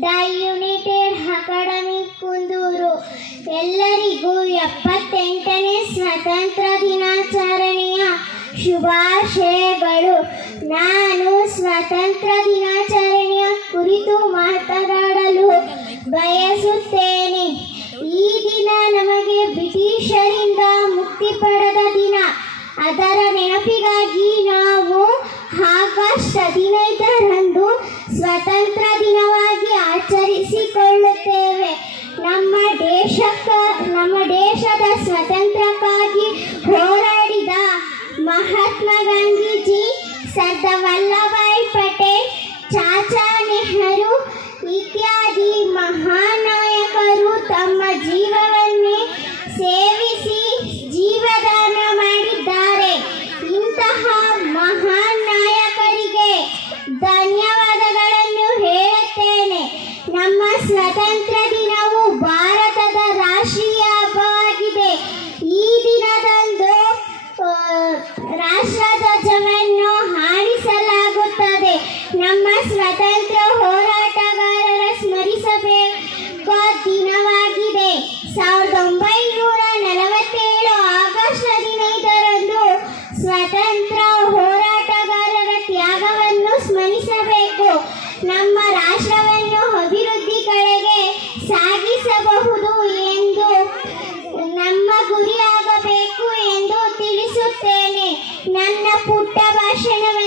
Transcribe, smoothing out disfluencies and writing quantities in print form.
The United academy Kunduru. ಎಲ್ಲರಿಗೂ 78ನೇ ಸ್ವಾತಂತ್ರ್ಯ ದಿನಾಚರಣೆಯ ಶುಭಾಶಯಗಳು. ನಾನು ಸ್ವಾತಂತ್ರ್ಯ ದಿನಾಚರಣೆಯ ಕುರಿತು ಮಾತನಾಡಲು ಬಯಸುತ್ತೇನೆ. ಈ ದಿನ ನಮಗೆ ಬ್ರಿಟಿಷರಿಂದ ಮುಕ್ತಿ ಪಡೆದ ದಿನ. ಅದರ ನೆನಪಿಗಾಗಿ ನಾವು ಆಗಸ್ಟ್ 15ರಂದು ಸ್ವತಂತ್ರ ದಿನವಾಗಿ ಆಚರಿಸಿಕೊಳ್ಳುತ್ತೇವೆ. ನಮ್ಮ ದೇಶದ ಸ್ವಾತಂತ್ರ್ಯಕ್ಕಾಗಿ ಹೋರಾಡಿದ ಮಹಾತ್ಮ ಗಾಂಧೀಜಿ, ಸರ್ದಾರ್ ವಲ್ಲಭಾಯ್ ಪಟೇಲ್, ಚಾಚಾ ನೆಹರು ಇತ್ಯಾದಿ ಮಹಾನ್ ನಾಯಕರು ತಮ್ಮ ಜೀವವನ್ನೇ ಸೇವಿಸಿ ಜೀವದಾನ ಮಾಡಿದ್ದಾರೆ. ಇಂತಹ ಮಹಾನ್ ನಾಯಕರಿಗೆ ಧನ್ಯವಾದಗಳನ್ನು ಹೇಳುತ್ತೇನೆ. ನಮ್ಮ ಸ್ವಾತಂತ್ರ್ಯ ದಿನವು ಭಾರತದ ರಾಷ್ಟ್ರೀಯ ಹಬ್ಬವಾಗಿದೆ. ಈ ದಿನದಂದು ರಾಷ್ಟ್ರಧ್ವಜವನ್ನು ಹಾರಿಸಲಾಗುತ್ತದೆ. ನಮ್ಮ ಸ್ವಾತಂತ್ರ್ಯ ಹೋರಾಟಗಾರರ ಸ್ಮರಿಸಬೇಕು ದಿನವಾಗಿದೆ. 1947 ಆಗಸ್ಟ್ 15ರಂದು ಸ್ವಾತಂತ್ರ್ಯ ಹೋರಾಟಗಾರರ ತ್ಯಾಗವನ್ನು ಸ್ಮರಿಸಬೇಕು. ನಮ್ಮ ರಾಷ್ಟ್ರವನ್ನು ಅಭಿವೃದ್ಧಿ ಕಡೆಗೆ ಸಾಗಿಸಬಹುದು ಎಂದು ನಮ್ಮ ಗುರಿಯಾಗಬೇಕು ಎಂದು ತಿಳಿಸುತ್ತೇನೆ. ನನ್ನ ಪುಟ್ಟ ಭಾಷಣವನ್ನು